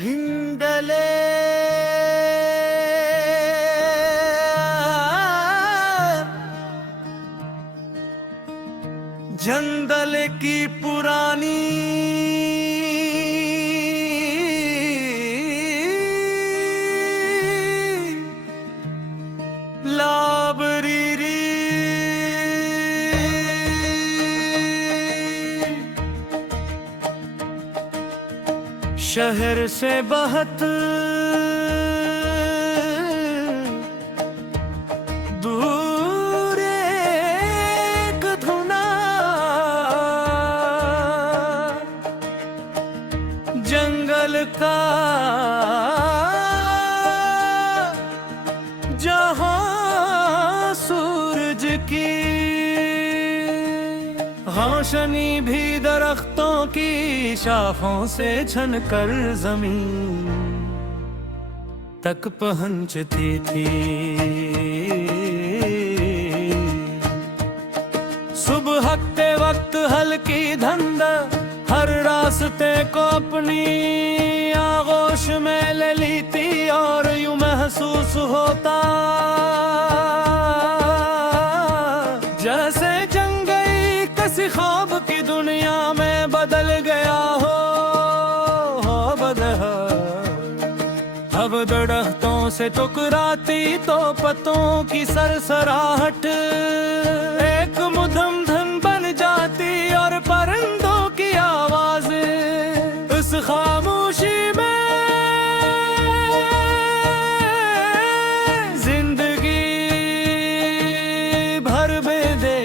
भिंडले जंगल की पुरानी लाइब्रेरी शहर से बहुत दूर एक धुना जंगल का जहां सूरज की रोशनी भी दरख्तों की शाखों से छनकर जमीन तक पहुंचती थी। सुबह के वक्त हल्की धुंध हर रास्ते को अपनी आगोश में ले लेती और यूं महसूस होता जैसे जंगई किसी ख्वाब की दुनिया में बदल गया हो बदहा। अब दरख्तों से टकराती तो पत्तों की सरसराहट एक मुधम धन बन जाती और परिंदों की आवाज उस खामोशी में जिंदगी भर दे।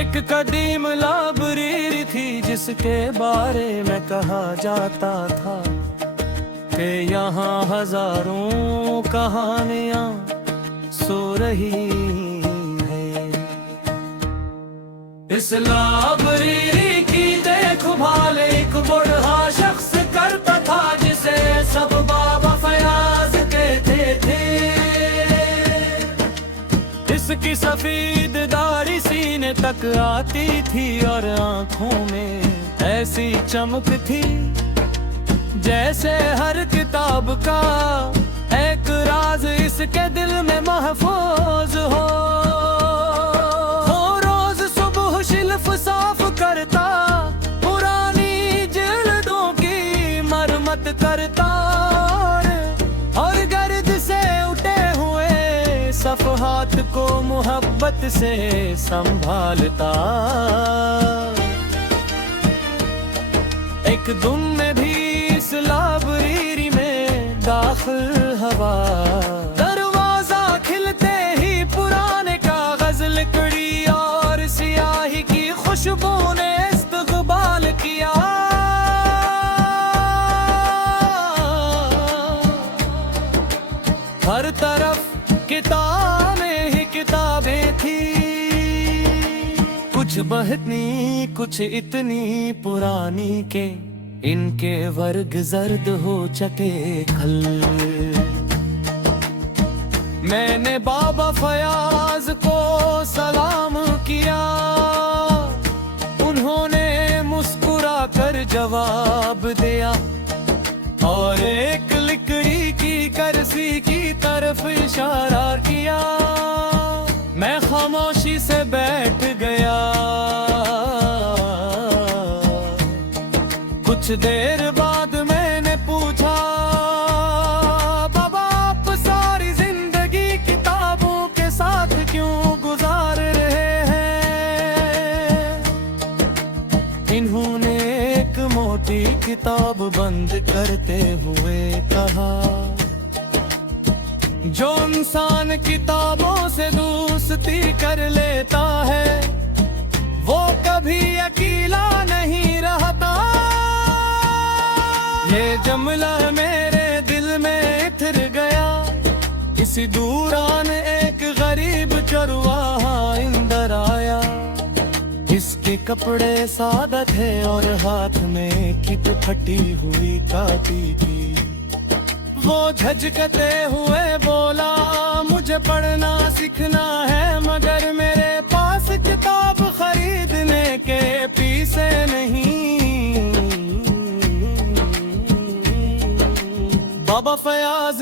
एक कदीम लाइब्रेरी थी जिसके बारे में कहा जाता था कि यहाँ हजारों कहानियां सो रही है। इस लाइब्रेरी की देखभाल एक बूढ़ा शख्स करता था जिसे सब बाबा फयाज कहते थे। इसकी सफेद दाढ़ी सीने तक आती थी और आंखों में ऐसी चमक थी जैसे हर किताब का एक राज इसके दिल में महफूज हो। रोज सुबह शिल्फ साफ करता पुरानी जिल्दों की मरम्मत करता और गर्द से उठे हुए सफ़हात को मोहब्बत से संभालता। एक दिन में भी इस लाइब्रेरी में दाखिल हवा दरवाजा खिलते ही पुराने कागज लकड़ी और सियाही की खुशबू ने इस्तकबाल किया। हर तरफ किताबें ही किताबें थी, कुछ बहती कुछ इतनी पुरानी के इनके वर्ग जर्द हो चके खल। मैंने बाबा फयाज को सलाम किया, उन्होंने मुस्कुरा कर जवाब दिया और एक लकड़ी की करसी की तरफ इशारा किया। मैं खामोशी से बैठ गया। कुछ देर बाद मैंने पूछा, बाबा आप सारी जिंदगी किताबों के साथ क्यों गुजार रहे हैं? इन्होंने एक मोटी किताब बंद करते हुए कहा, जो इंसान किताबों से दोस्ती कर लेता है वो कभी अकेला नहीं रहता। ये जुमला मेरे दिल में इतर गया। इसी दौरान एक गरीब चरवाहा इंदर आया। इसके कपड़े सादा थे और हाथ में किट फटी हुई काटी थी। वो झझकते हुए बोला, मुझे पढ़ना सीखना है मगर मेरे पास किताब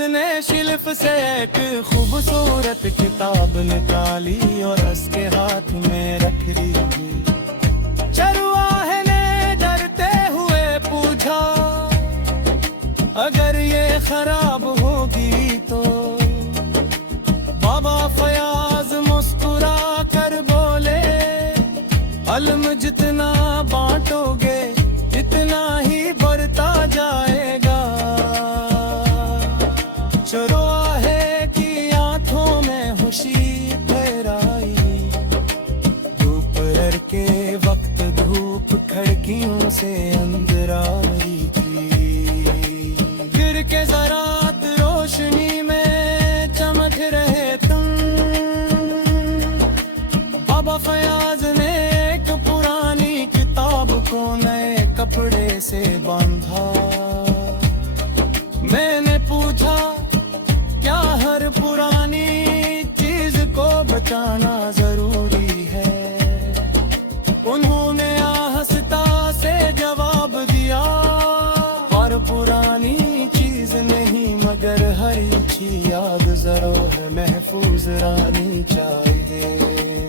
उसने शिल्प से एक खूबसूरत किताब निकाली और उसके हाथ में रख दी। चरवाहे ने डरते हुए पूछा, अगर ये खराब होगी तो? बाबा फयाज मुस्कुरा कर बोले, इल्म जितना बांटोगे इतना ही बढ़ता जाएगा। चरवाहे की आंखों में खुशी फहराई। दोपहर के वक्त धूप खिड़कियों से अंदर आ रही थी। गिर के ज़रात रोशनी में चमक रहे तुम। बाबा फयाज ने एक पुरानी किताब को नए कपड़े से बांधा। मैंने पूछा, क्या हर पुरानी चीज को बचाना जरूरी है? उन्होंने आहिस्ता से जवाब दिया, और पुरानी चीज नहीं मगर हर अच्छी याद जरूर है महफूज रानी चाहिए।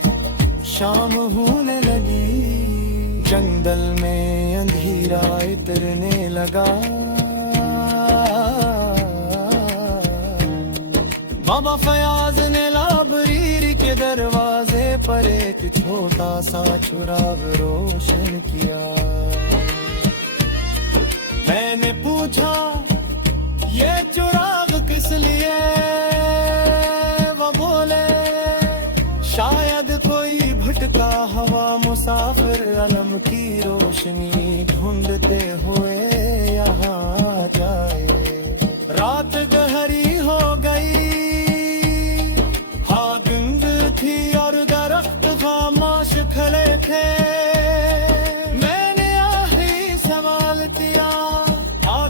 शाम होने लगी, जंगल में अंधेरा इतरने लगा। बाबा फयाज ने लाइब्रेरी के दरवाजे पर एक छोटा सा चुराग रोशन किया। मैंने पूछा, ये चुराग किस लिए? वो बोले, शायद कोई भटका हवा मुसाफिर इल्म की रोशनी ढूंढते हुए यहाँ आ जाए। रात गहरी हो गई, थी और दरख्त खामोश खड़े थे। मैंने आखिरी सवाल किया,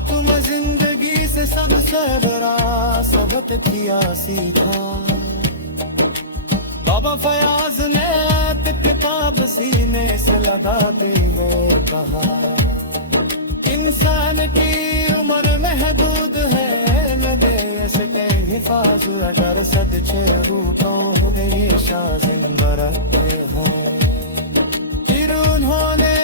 तुम जिंदगी से सबसे बड़ा सबक क्या सीखा? बाबा फयाज ने किताब सीने से लगाते हुए कहा, इंसान की उम्र महदूद है, इसके हिफाज अगर सदचे रूपों हमेशा जिंदा रखते हैं। फिर उन्होंने